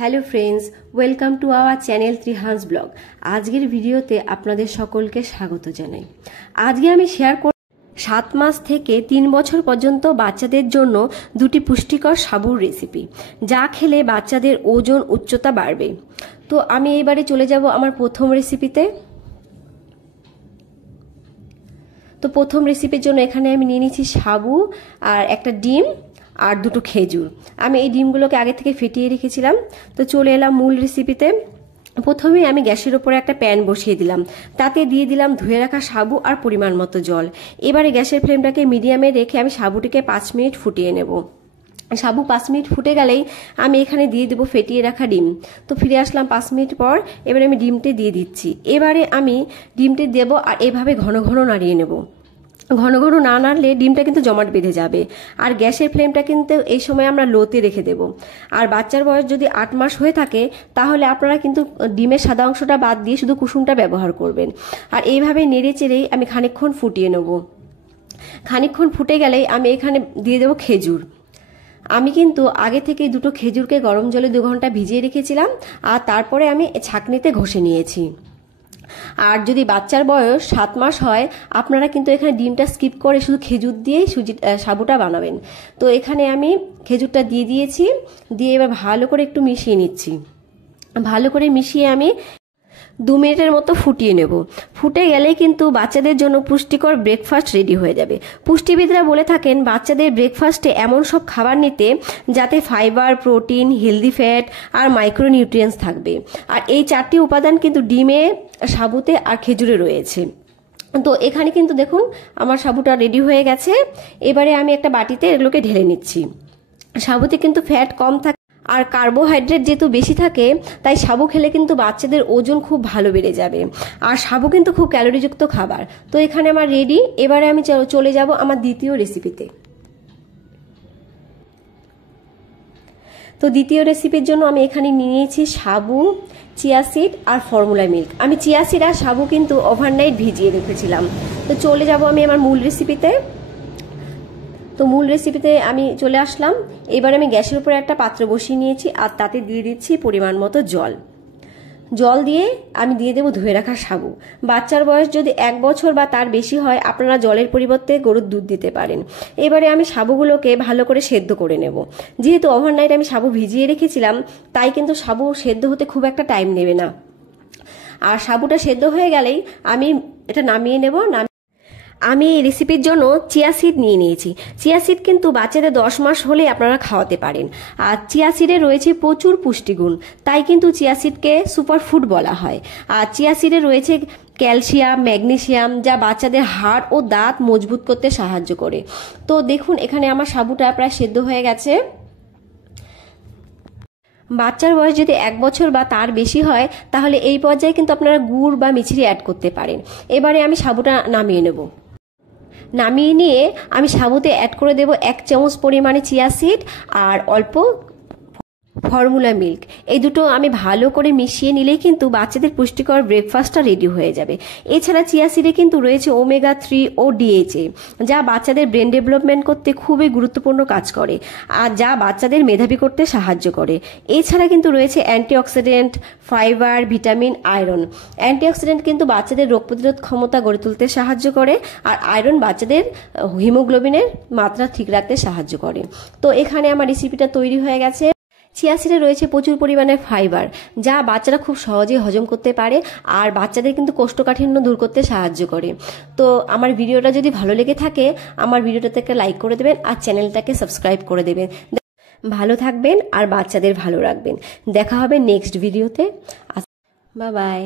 Hello friends, welcome to our channel Trihan's blog. আজকের ভিডিওতে আপনাদের সকলকে স্বাগত জানাই। আজকে আমি শেয়ার করব 7 মাস থেকে 3 বছর পর্যন্ত বাচ্চাদের জন্য দুটি পুষ্টিকর সাবুর রেসিপি, যা খেলে বাচ্চাদের ওজন উচ্চতা বাড়বে। তো আমি এবারে চলে যাব আমার প্রথম রেসিপিতে। তো প্রথম রেসিপির জন্য এখানে আমি নিয়ে নিচ্ছি সাবু আর একটা ডিম আর দুটো খেজুর। আমি এই ডিমগুলোকে আগে থেকে ফেটিয়ে রেখেছিলাম। তো চলে এলাম মূল রেসিপিতে। প্রথমে আমি গ্যাসের ওপরে একটা প্যান বসিয়ে দিলাম, তাতে দিয়ে দিলাম ধুয়ে রাখা সাবু আর পরিমাণ মতো জল। এবারে গ্যাসের ফ্লেমটাকে মিডিয়ামে রেখে আমি সাবুটিকে 5 মিনিট ফুটিয়ে নেব। সাবু 5 মিনিট ফুটে গেলেই আমি এখানে দিয়ে দেবো ফেটিয়ে রাখা ডিম। তো ফিরে আসলাম 5 মিনিট পর। এবারে আমি ডিমটি দিয়ে দিচ্ছি। এবারে আমি ডিমটি দেবো আর এভাবে ঘন ঘন নাড়িয়ে নেব। ঘন ঘন না নাড়লে ডিমটা কিন্তু জমাট বেঁধে যাবে। আর গ্যাসের ফ্লেমটা কিন্তু এই সময় আমরা লোতে রেখে দেব। আর বাচ্চার বয়স যদি 8 মাস হয়ে থাকে তাহলে আপনারা কিন্তু ডিমের সাদা অংশটা বাদ দিয়ে শুধু কুসুমটা ব্যবহার করবেন। আর এইভাবে নেড়ে চেড়েই আমি খানিকক্ষণ ফুটিয়ে নেব। খানিকক্ষণ ফুটে গেলেই আমি এখানে দিয়ে দেবো খেজুর। আমি কিন্তু আগে থেকে দুটো খেজুরকে গরম জলে 2 ঘন্টা ভিজিয়ে রেখেছিলাম আর তারপরে আমি ছাঁকনিতে ঘষে নিয়েছি। আর যদি বাচ্চার বয়স 7 মাস হয় আপনারা কিন্তু এখানে ডিমটা স্কিপ করে শুধু খেজুর দিয়েই সাবুটা বানাবেন। তো এখানে আমি খেজুরটা দিয়ে দিয়েছি, দিয়ে এবার ভালো করে একটু মিশিয়ে নিচ্ছি। ভালো করে মিশিয়ে আমি 2 মিনিটের মতো ফুটিয়ে নেব। ফুটে গেলেই কিন্তু বাচ্চাদের জন্য পুষ্টিকর ব্রেকফাস্ট রেডি হয়ে যাবে। পুষ্টিবিদরা বলে থাকেন বাচ্চাদের ব্রেকফাস্টে এমন সব খাবার নিতে যাতে ফাইবার, প্রোটিন, হেলদি ফ্যাট আর মাইক্রোনিউট্রিয়েন্টস থাকবে। আর এই 4টি উপাদান কিন্তু ডিমে, সাবুতে আর খেজুরে রয়েছে। তো এখানে কিন্তু দেখুন আমার সাবুটা রেডি হয়ে গেছে। এবারে আমি একটা বাটিতে এগুলোকে ঢেলে নিচ্ছি। সাবুতে কিন্তু ফ্যাট কম থাকে আর কার্বোহাইড্রেট যেহেতু বেশি থাকে, তাই সাবু খেলে কিন্তু বাচ্চাদের ওজন খুব ভালো বেড়ে যাবে। আর সাবু কিন্তু খুব ক্যালোরিযুক্ত খাবার। তো এখানে আমার রেডি। এবারে আমি চলে যাব আমার দ্বিতীয় রেসিপিতে। তো দ্বিতীয় রেসিপির জন্য আমি এখানে নিয়েছি সাবু, চিয়া সিড আর ফর্মুলা মিল্ক। আমি চিয়া সিড আর সাবু কিন্তু ওভারনাইট ভিজিয়ে রেখেছিলাম। তো চলে যাব আমি আমার মূল রেসিপিতে। তো মূল রেসিপিতে আমি চলে আসলাম। এবার আমি গ্যাসের উপরে একটা পাত্র বসিয়ে নিয়েছি আর তাতে দিয়ে দিচ্ছি পরিমাণ মতো জল। জল দিয়ে আমি দিয়ে দেবো ধুয়ে রাখা সাবু। বাচ্চার বয়স যদি 1 বছর বা তার বেশি হয় আপনারা জলের পরিবর্তে গরুর দুধ দিতে পারেন। এবারে আমি সাবুগুলোকে ভালো করে সেদ্ধ করে নেব। যেহেতু ওভারনাইট আমি সাবু ভিজিয়ে রেখেছিলাম, তাই কিন্তু সাবু সেদ্ধ হতে খুব একটা টাইম নেবে না। আর সাবুটা সেদ্ধ হয়ে গেলেই আমি এটা নামিয়ে নেব। আমি এই রেসিপির জন্য চিয়া সিড নিয়ে নিয়েছি। চিয়া সিড কিন্তু বাচ্চাদের 10 মাস হলে আপনারা খাওয়াতে পারেন। আর চিয়া সিডে রয়েছে প্রচুর পুষ্টিগুণ, তাই কিন্তু চিয়া সিডকে সুপার ফুড বলা হয়। আর চিয়া সিডে রয়েছে ক্যালসিয়াম, ম্যাগনেসিয়াম, যা বাচ্চাদের হাড় ও দাঁত মজবুত করতে সাহায্য করে। তো দেখুন এখানে আমার সাবুটা প্রায় সেদ্ধ হয়ে গেছে। বাচ্চার বয়স যদি 1 বছর বা তার বেশি হয় তাহলে এই পর্যায়ে কিন্তু আপনারা গুড় বা মিছরি অ্যাড করতে পারেন। এবারে আমি সাবুটা নামিয়ে নেব। নামিয়ে নিয়ে আমি সাবুতে অ্যাড করে দেব 1 চামচ পরিমাণে চিয়া সিড আর অল্প ফর্মুলা মিল্ক। এই দুটো আমি ভালো করে মিশিয়ে নিলেই কিন্তু বাচ্চাদের পুষ্টিকর ব্রেকফাস্টটা রেডি হয়ে যাবে। এছাড়া চিয়া সিডে কিন্তু রয়েছে ওমেগা 3 ও DHA, যা বাচ্চাদের ব্রেন ডেভেলপমেন্ট করতে খুবই গুরুত্বপূর্ণ কাজ করে আর যা বাচ্চাদের মেধাবী করতে সাহায্য করে। এছাড়া কিন্তু রয়েছে antioxidant, fibre, vitamin, iron. Antioxidant কিন্তু বাচ্চাদের রোগ প্রতিরোধ ক্ষমতা গড়ে তুলতে সাহায্য করে আর আয়রন বাচ্চাদের হিমোগ্লোবিনের মাত্রা ঠিক রাখতে সাহায্য করে। তো এখানে আমার রেসিপিটা তৈরি হয়ে গেছে। চিয়া সিডে রয়েছে প্রচুর পরিমাণে ফাইবার, যা বাচ্চারা খুব সহজেই হজম করতে পারে আর বাচ্চাদের কিন্তু কোষ্ঠকাঠিন্য দূর করতে সাহায্য করে। তো আমার ভিডিওটা যদি ভালো লেগে থাকে আমার ভিডিওটাতে একটা লাইক করে দেবেন আর চ্যানেলটাকে সাবস্ক্রাইব করে দেবেন। ভালো থাকবেন আর বাচ্চাদের ভালো রাখবেন। দেখা হবে নেক্সট ভিডিওতে। Bye bye.